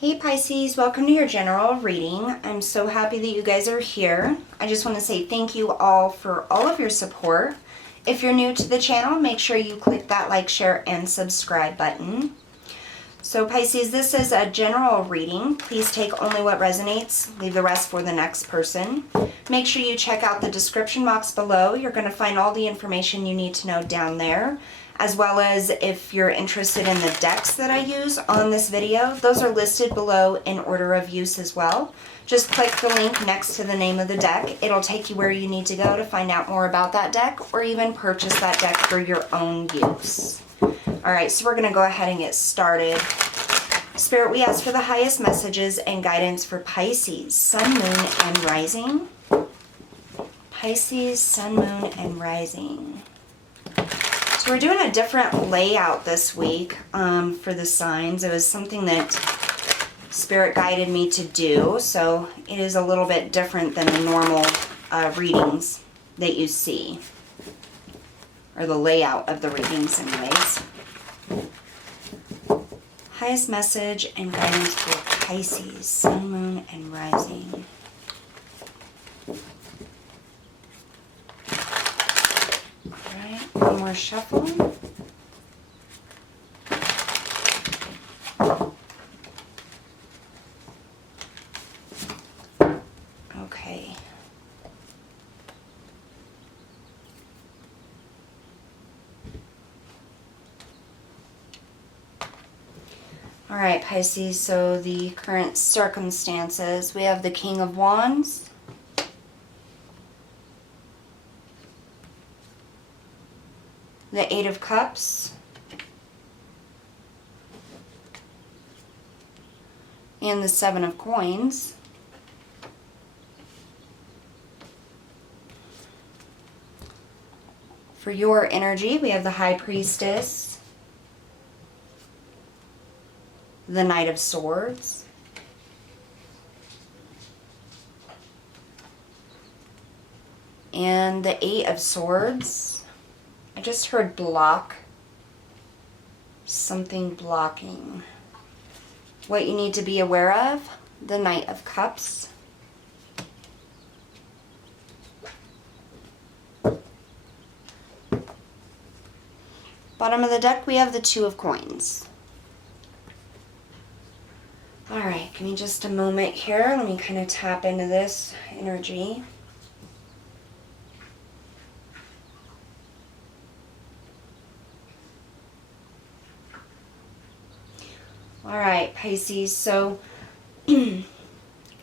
Hey Pisces, welcome to your general reading. I'm so happy that you guys are here. I just want to say thank you all for all of your support. If you're new to the channel, make sure you click that like, share, and subscribe button. So Pisces, this is a general reading. Please take only what resonates, leave the rest for the next person. Make sure you check out the description box below. You're going to find all the information you need to know down there, as well as if you're interested in the decks that I use on this video. Those are listed below in order of use as well. Just click the link next to the name of the deck. It'll take you where you need to go to find out more about that deck, or even purchase that deck for your own use. All right, so we're gonna go ahead and get started. Spirit, we ask for the highest messages and guidance for Pisces, Sun, Moon, and Rising. Pisces, Sun, Moon, and Rising. So we're doing a different layout this week for the signs. It was something that Spirit guided me to do, so it is a little bit different than the normal readings that you see, or the layout of the readings anyways. Highest message and guidance for Pisces, Sun, Moon, and Rising. Alright, one more shuffle. Okay. All right, Pisces, so the current circumstances, we have the King of Wands, the Eight of Cups, and the Seven of Coins. For your energy, we have the High Priestess, the Knight of Swords, and the Eight of Swords. I just heard block, something blocking. What you need to be aware of, the Knight of Cups, bottom of the deck we have the Two of Coins. Alright, give me just a moment here. Let me kind of tap into this energy. Alright, Pisces, so we're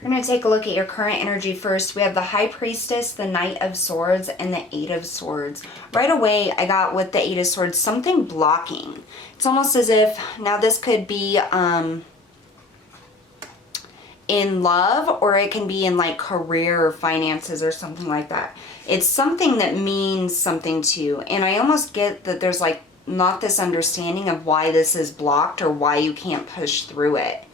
going to take a look at your current energy first. We have the High Priestess, the Knight of Swords, and the Eight of Swords. Right away, I got with the Eight of Swords, something blocking. It's almost as if, now this could be in love, or it can be in like career or finances or something like that. It's something that means something to you, and I almost get that there's like not this understanding of why this is blocked or why you can't push through it.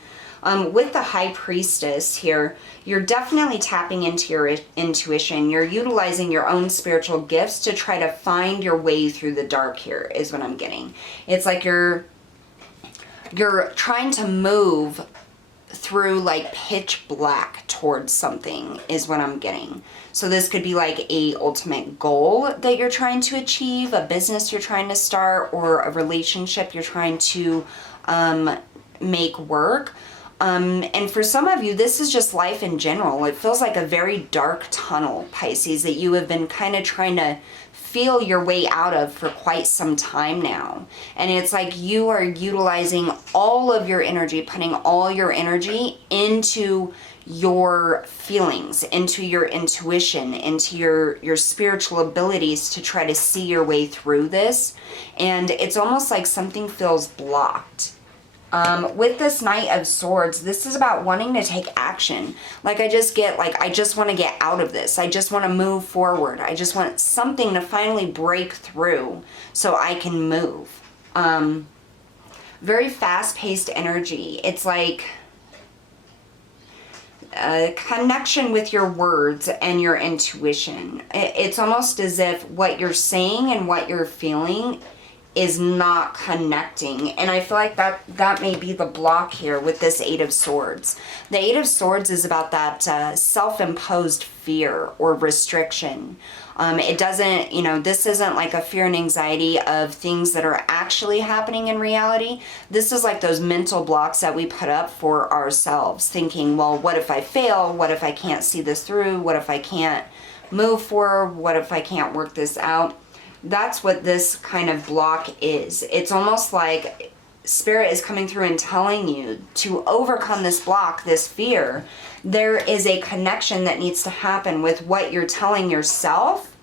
With the High Priestess here, you're definitely tapping into your intuition. You're utilizing your own spiritual gifts to try to find your way through the dark here, is what I'm getting. It's like you're trying to move through like pitch black towards something, is what I'm getting. So this could be like a ultimate goal that you're trying to achieve, a business you're trying to start, or a relationship you're trying to make work. And for some of you, this is just life in general. It feels like a very dark tunnel, Pisces, that you have been kind of trying to feel your way out of for quite some time now. And it's like you are utilizing all of your energy, putting all your energy into your feelings, into your intuition, into your spiritual abilities to try to see your way through this. And it's almost like something feels blocked. With this Knight of Swords, this is about wanting to take action. Like I just get like, I just want to get out of this. I just want to move forward. I just want something to finally break through so I can move. Very fast-paced energy. It's like a connection with your words and your intuition. It's almost as if what you're saying and what you're feeling is not connecting. And I feel like that may be the block here with this Eight of Swords. The Eight of Swords is about that self-imposed fear or restriction. It doesn't, you know, this isn't like a fear and anxiety of things that are actually happening in reality. This is like those mental blocks that we put up for ourselves, thinking, well, what if I fail? What if I can't see this through? What if I can't move forward? What if I can't work this out? That's what this kind of block is. It's almost like Spirit is coming through and telling you to overcome this block, this fear. There is a connection that needs to happen with what you're telling yourself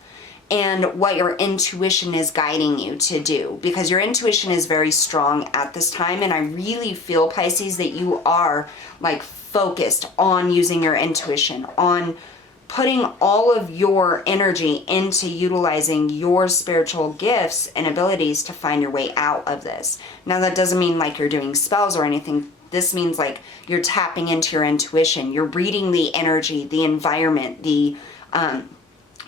and what your intuition is guiding you to do, because your intuition is very strong at this time. And I really feel, Pisces, that you are like focused on using your intuition, on putting all of your energy into utilizing your spiritual gifts and abilities to find your way out of this. Now, that doesn't mean like you're doing spells or anything. This means like you're tapping into your intuition. You're reading the energy, the environment, the,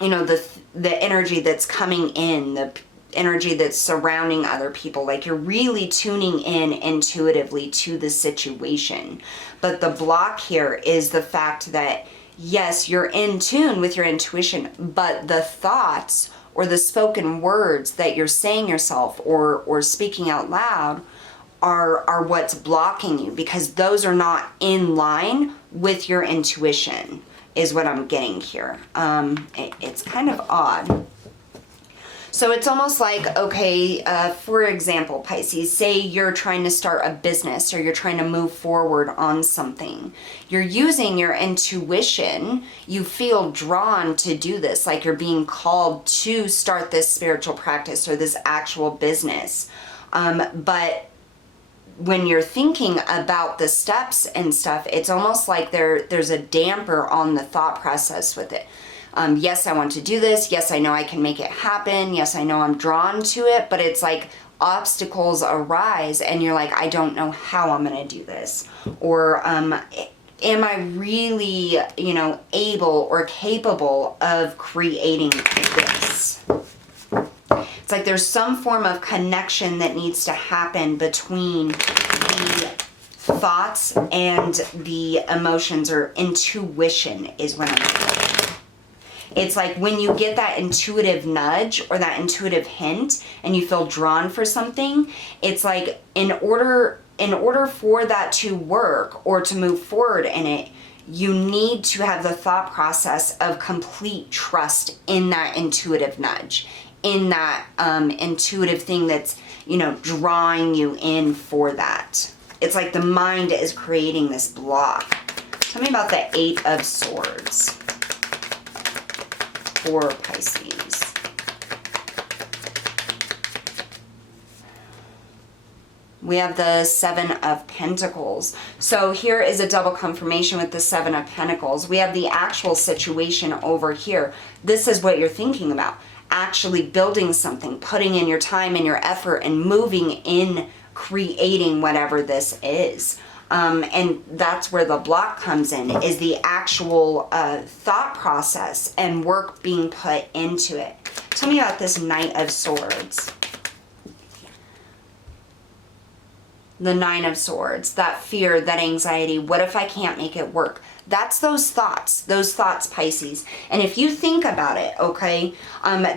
you know, the energy that's coming in, the energy that's surrounding other people. Like you're really tuning in intuitively to the situation. But the block here is the fact that yes, you're in tune with your intuition, but the thoughts or the spoken words that you're saying yourself or speaking out loud are what's blocking you, because those are not in line with your intuition, is what I'm getting here. It's kind of odd. So it's almost like, okay, for example, Pisces, say you're trying to start a business or you're trying to move forward on something. You're using your intuition. You feel drawn to do this, like you're being called to start this spiritual practice or this actual business. But when you're thinking about the steps and stuff, it's almost like there's a damper on the thought process with it. Yes, I want to do this. Yes, I know I can make it happen. Yes, I know I'm drawn to it, but it's like obstacles arise and you're like, I don't know how I'm going to do this. Or am I really, you know, able or capable of creating this? It's like there's some form of connection that needs to happen between the thoughts and the emotions, or intuition is what I'm saying. It's like when you get that intuitive nudge or that intuitive hint and you feel drawn for something, it's like in order for that to work or to move forward in it, you need to have the thought process of complete trust in that intuitive nudge, in that intuitive thing that's, you know, drawing you in for that. It's like the mind is creating this block. Tell me about the Eight of Swords for Pisces. We have the Seven of Pentacles. So here is a double confirmation with the Seven of Pentacles. We have the actual situation over here. This is what you're thinking about. Actually building something, putting in your time and your effort and moving in, creating whatever this is. And that's where the block comes in, is the actual thought process and work being put into it. Tell me about this Knight of Swords. The Nine of Swords, that fear, that anxiety. What if I can't make it work? That's those thoughts, Pisces. And if you think about it, okay,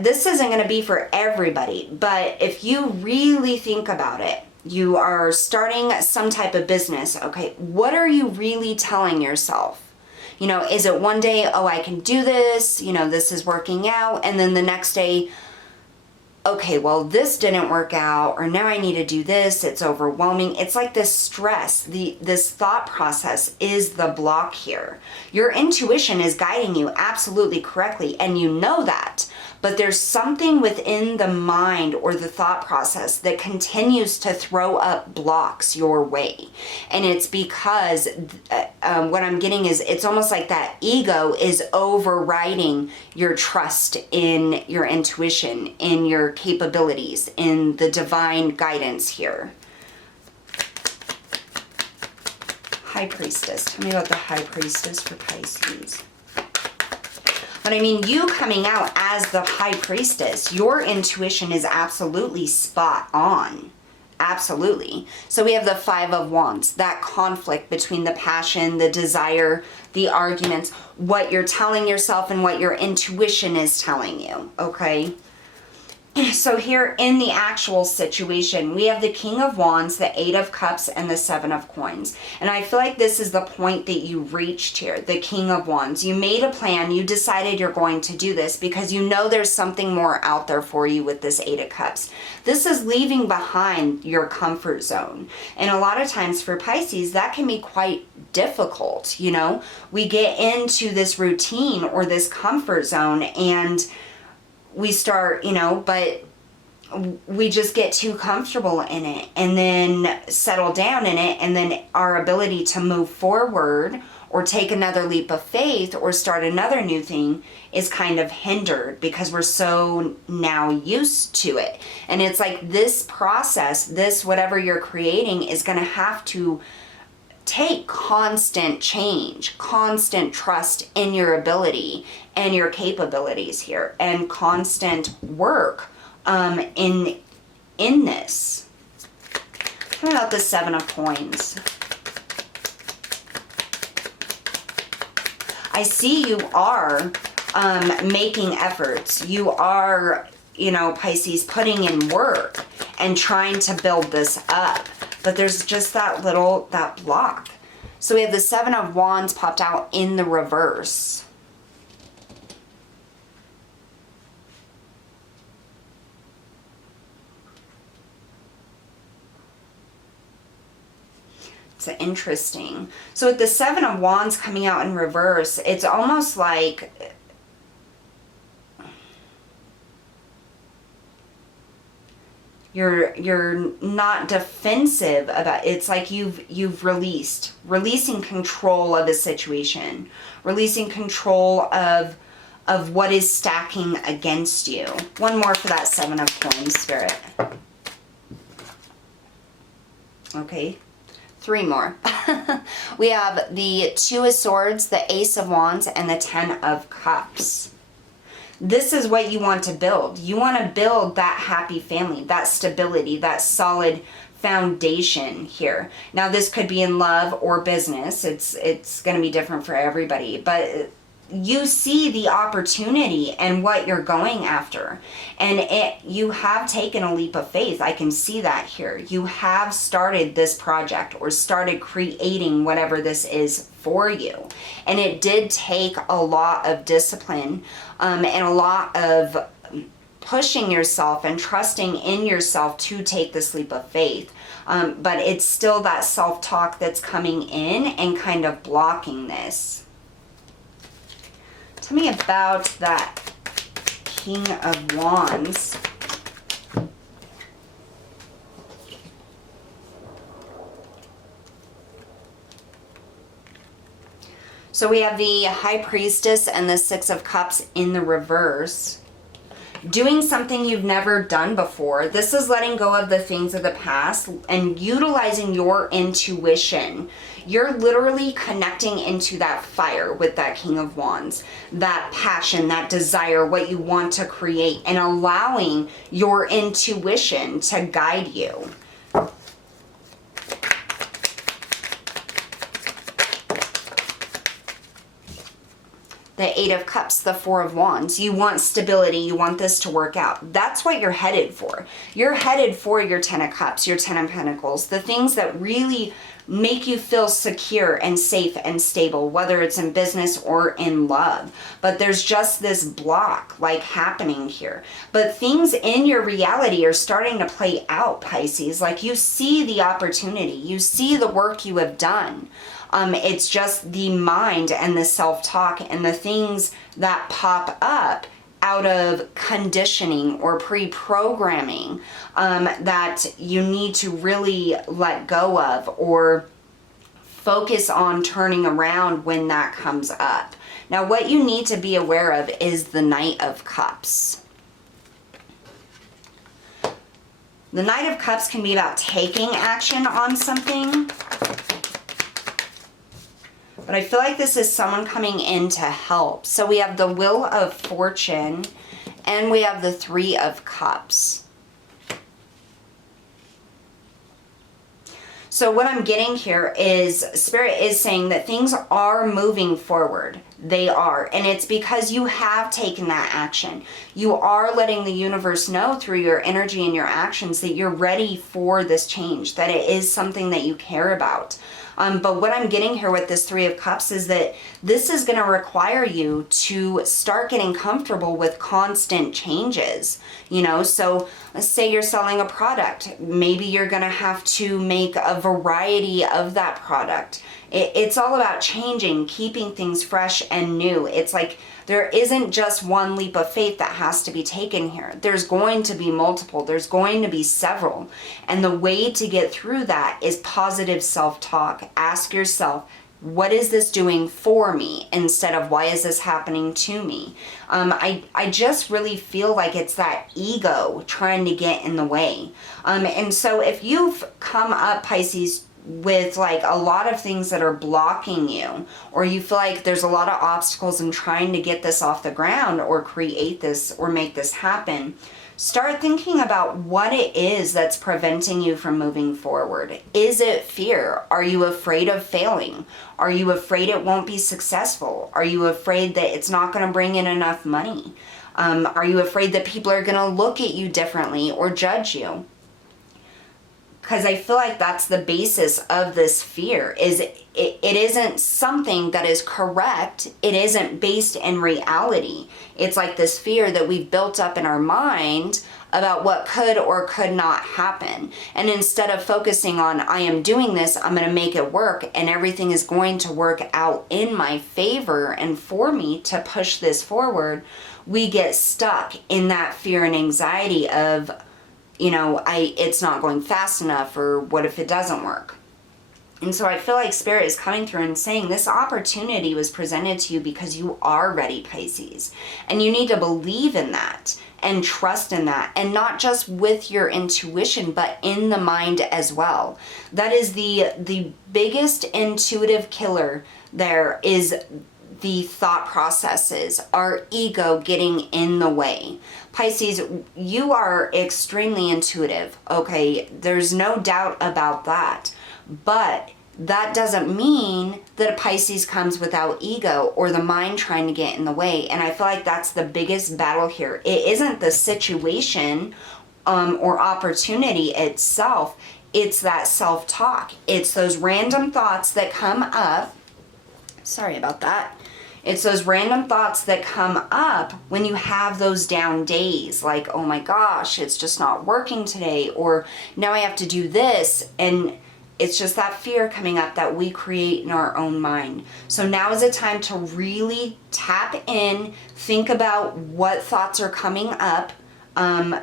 this isn't going to be for everybody, but if you really think about it, you are starting some type of business, okay, what are you really telling yourself? You know, is it one day, oh, I can do this, you know, this is working out, and then the next day, okay, well, this didn't work out, or now I need to do this, it's overwhelming. It's like this stress, this thought process is the block here. Your intuition is guiding you absolutely correctly, and you know that. But there's something within the mind or the thought process that continues to throw up blocks your way. And it's because what I'm getting is it's almost like that ego is overriding your trust in your intuition, in your capabilities, in the divine guidance here. High Priestess. Tell me about the High Priestess for Pisces. But I mean, you coming out as the High Priestess, your intuition is absolutely spot on. Absolutely. So we have the Five of Wands, that conflict between the passion, the desire, the arguments, what you're telling yourself and what your intuition is telling you, okay? So here in the actual situation, we have the King of Wands, the Eight of Cups, and the Seven of Coins. And I feel like this is the point that you reached here, the King of Wands. You made a plan. You decided you're going to do this because you know there's something more out there for you with this Eight of Cups. This is leaving behind your comfort zone. And a lot of times for Pisces, that can be quite difficult, you know? We get into this routine or this comfort zone and we start, you know, but we just get too comfortable in it and then settle down in it, and then our ability to move forward or take another leap of faith or start another new thing is kind of hindered because we're so now used to it. And it's like this process, this whatever you're creating is going to have to take constant change, constant trust in your ability and your capabilities here, and constant work in this. What about the Seven of Coins? I see you are making efforts. You are, you know, Pisces, putting in work and trying to build this up. But there's just that block. So we have the Seven of Wands popped out in the reverse. It's interesting. So with the Seven of Wands coming out in reverse, it's almost like you're not defensive about it. It's like you've releasing control of a situation, releasing control of what is stacking against you. One more for that Seven of Coins, Spirit. Okay, 3 more. We have the Two of Swords, the Ace of Wands, and the Ten of Cups. This is what you want to build. You want to build that happy family, that stability, that solid foundation here. Now, this could be in love or business. It's going to be different for everybody, but you see the opportunity and what you're going after. And you have taken a leap of faith. I can see that here. You have started this project or started creating whatever this is for you. And it did take a lot of discipline and a lot of pushing yourself and trusting in yourself to take this leap of faith. But it's still that self-talk that's coming in and kind of blocking this. Tell me about that King of Wands. So we have the High Priestess and the Six of Cups in the reverse. Doing something you've never done before. This is letting go of the things of the past and utilizing your intuition. You're literally connecting into that fire with that King of Wands, that passion, that desire, what you want to create, and allowing your intuition to guide you. The Eight of Cups, the Four of Wands. You want stability. You want this to work out. That's what you're headed for. You're headed for your Ten of Cups, your Ten of Pentacles, the things that really make you feel secure and safe and stable, whether it's in business or in love. But there's just this block like happening here. But things in your reality are starting to play out, Pisces. Like you see the opportunity. You see the work you have done. It's just the mind and the self-talk and the things that pop up out of conditioning or pre-programming that you need to really let go of or focus on turning around when that comes up. Now, what you need to be aware of is the Knight of Cups. The Knight of Cups can be about taking action on something. But I feel like this is someone coming in to help. So we have the Wheel of Fortune and we have the Three of Cups. So what I'm getting here is Spirit is saying that things are moving forward. They are. And it's because you have taken that action. You are letting the universe know through your energy and your actions that you're ready for this change, that it is something that you care about. But what I'm getting here with this Three of Cups is that this is going to require you to start getting comfortable with constant changes. You know, so let's say you're selling a product. Maybe you're going to have to make a variety of that product. It's all about changing, keeping things fresh and new. It's like there isn't just one leap of faith that has to be taken here. There's going to be multiple. There's going to be several. And the way to get through that is positive self-talk. Ask yourself, what is this doing for me instead of why is this happening to me? I just really feel like it's that ego trying to get in the way. And so if you've come up, Pisces, with like a lot of things that are blocking you, or you feel like there's a lot of obstacles in trying to get this off the ground or create this or make this happen, start thinking about what it is that's preventing you from moving forward. Is it fear? Are you afraid of failing? Are you afraid it won't be successful? Are you afraid that it's not going to bring in enough money? Are you afraid that people are going to look at you differently or judge you? Because I feel like that's the basis of this fear, is it isn't something that is correct. It isn't based in reality. It's like this fear that we've built up in our mind about what could or could not happen. And instead of focusing on, I am doing this, I'm going to make it work, and everything is going to work out in my favor and for me to push this forward, we get stuck in that fear and anxiety of, you know, it's not going fast enough, or what if it doesn't work? And so I feel like Spirit is coming through and saying this opportunity was presented to you because you are ready, Pisces. And you need to believe in that and trust in that, and not just with your intuition, but in the mind as well. That is the biggest intuitive killer there, is the thought processes, our ego getting in the way. Pisces, you are extremely intuitive, okay? There's no doubt about that. But that doesn't mean that a Pisces comes without ego or the mind trying to get in the way. And I feel like that's the biggest battle here. It isn't the situation or opportunity itself. It's that self-talk. It's those random thoughts that come up. Sorry about that. It's those random thoughts that come up when you have those down days, like, oh my gosh, it's just not working today, or now I have to do this. And it's just that fear coming up that we create in our own mind. So now is a time to really tap in, think about what thoughts are coming up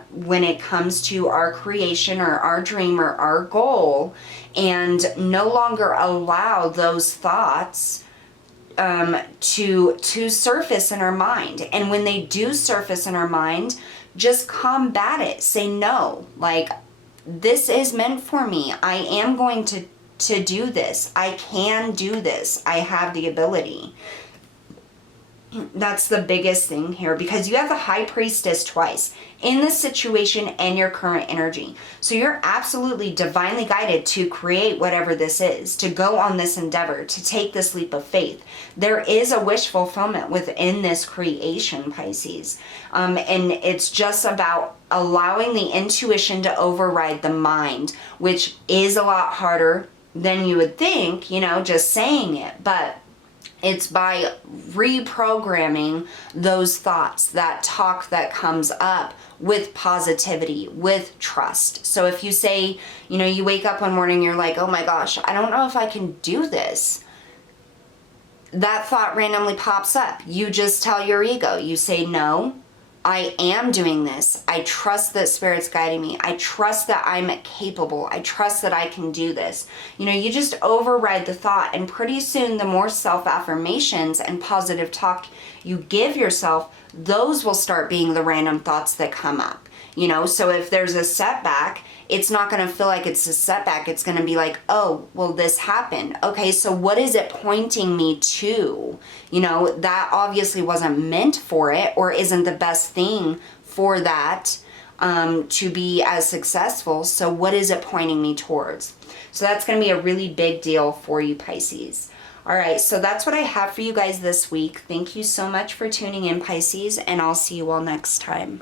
when it comes to our creation or our dream or our goal, and no longer allow those thoughts to surface in our mind. And when they do surface in our mind, just combat it. Say no, like, this is meant for me. I am going to do this. I can do this. I have the ability. That's the biggest thing here, because you have the High Priestess twice in this situation and your current energy. So you're absolutely divinely guided to create whatever this is, to go on this endeavor, to take this leap of faith. There is a wish fulfillment within this creation, Pisces. And it's just about allowing the intuition to override the mind, which is a lot harder than you would think, you know, just saying it. But it's by reprogramming those thoughts, that talk that comes up, with positivity, with trust. So if you say, you know, you wake up one morning, you're like, oh my gosh, I don't know if I can do this. That thought randomly pops up. You just tell your ego, you say, no, I am doing this. I trust that Spirit's guiding me. I trust that I'm capable. I trust that I can do this. You know, you just override the thought, and pretty soon the more self-affirmations and positive talk you give yourself, those will start being the random thoughts that come up. You know, so if there's a setback, it's not going to feel like it's a setback. It's going to be like, oh, well, this happened. Okay, so what is it pointing me to? You know, that obviously wasn't meant for it, or isn't the best thing for that to be as successful. So what is it pointing me towards? So that's going to be a really big deal for you, Pisces. All right, so that's what I have for you guys this week. Thank you so much for tuning in, Pisces, and I'll see you all next time.